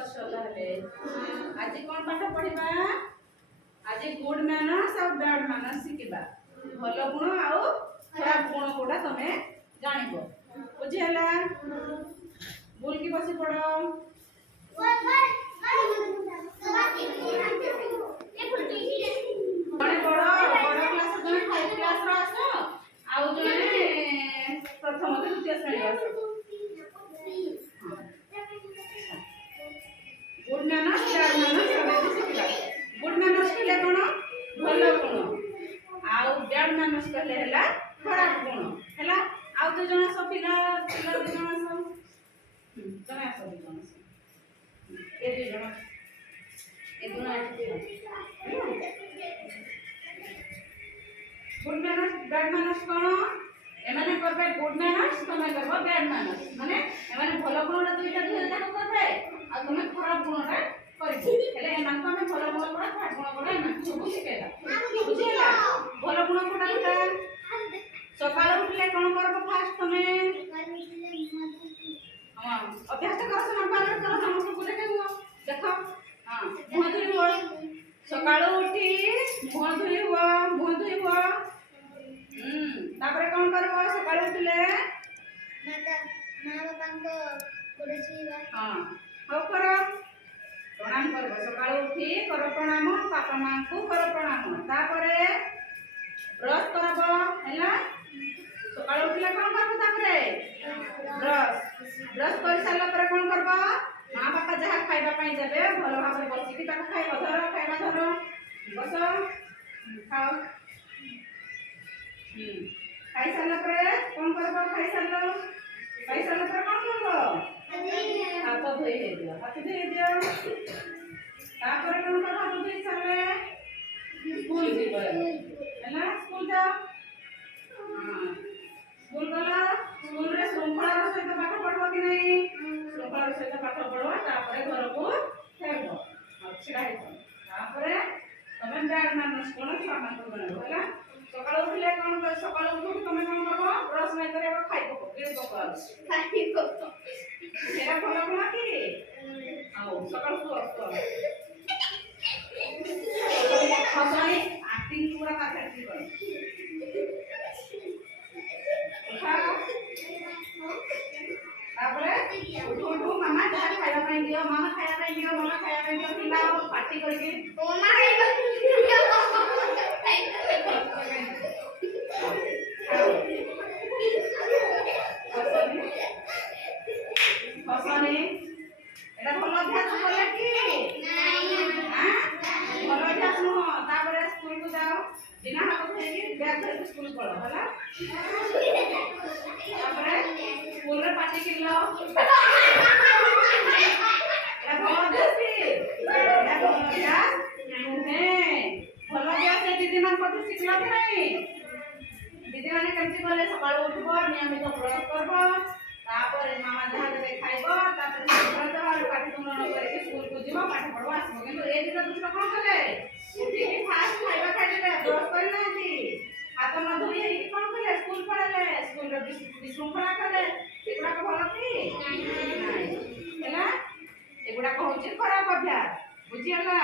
अच्छा ताले आज कोन पाठ पढिबा आज गुड मैनर्स और बैड मैनर्स शिखिबा भलो गुण आउ खराब गुण कोडा तमे जानिबो बुझियला बोल की बसी पड़ो बड़े बड़ बड़ क्लास जने 5 क्लास रो आसो आउ जने प्रथम द्वितीय श्रेणी आसो गुड मैनर्स बैड मैनर्स तमे शिखिबा गुड मैनर्स कहले कोन भलो गुण आउ बैड मैनर्स कहले हला खराब गुण हला आउ तो जने सब पिला पिला जने सब जने सब जने ए दुई जण ए दुना गुड मैनर्स बैड मैनर्स कोन एमाने करबे गुड मैनर्स तमे करबो बैड मैनर्स माने एमाने भलो गुणटा दुईटा दुईटा करबे आ तमे खराब गुणटा करबो हेले एमान तमे भलो गुण कोडा खराब गुण कोडा एमान सब शिखेला बुझिला भलो गुण कोडा कोडा सकाळ उठले कोन करबो फास्ट तमे हां अभ्यास करो संपादन करो समस्त को देखो हां मुह धुई हो सकाळ उठी मुह धुई हो तापर कोन करबो सकाळ उठले माता बाबा को गोड़ छुईबा हां हो करो प्रणाम करबो सकाळ उठी करो प्रणाम पापा मां को करो प्रणाम तापरे ब्रश करबो हैला सकाळ उठले कोन करबो तापरे ब्रश कर साला पर कोन करबो मां बापा जहा खाइबा पई देबे भलो भाबरे बसी कि ताको खाइबा धरो बस खाओ खाई साला पर कोन करबो खाई साला पर कोन करबो हाथ धोई दियो तापर कोन करबो हाथ धोई साले स्कूल जीबो हैला स्कूल जाओ हां स्कूल गला स्कूल रे श्रृंखला सहित पाठ पढ़बो कि नहीं श्रृंखला सहित पाठ पढ़बो तापर घर को फेरबो छिड़ा हेतो तापर तमे बैड मैनर्स कोन सामान को बनाबो हैला सकाळ उठले कोन सकाळ उठी तमे कोन करबो ब्रश नै करबो खाइबो खाइबो एरा भलो गुण कि आओ सकाळ सो हसनी एक्टिंग पूरा परफेक्टली कर तापरे उठो मामा जा खाइबा पई दियो मामा खाइबा पई दियो पिला पार्टी करके मामा हसनी एटा भलो अभ्यास करले कि नहीं हां भलो अभ्यास न तापरे स्कूल को जाओ बिना हाथ धोई बैग धर के स्कूल पढ़ो होला तापरे स्कूल रे पार्टी किलो एटा भलो अभ्यास एटा भलो अभ्यास नुहे भलो अभ्यास दीदी मान को सिखला कि नहीं दीदी माने केमति बोले सकाळ उठबो नियमित ब्रश करबो तापर मामा जहा देबे खाइबो तापर घर जहार पाठी तुमन करके स्कूल को जीवो पाठ पढ़बो आसबो किंतु ए दिन दूसरा कोन करे उठी के फास्ट खाइबा खाइले ब्रश कर नाथि हाथ न धोई ही कोन करे स्कूल पढ़ले स्कूल रे विशृंखला करे एगुडा को भलो कि नहीं हैला एगुडा को होची खराब अभ्यास बुझियला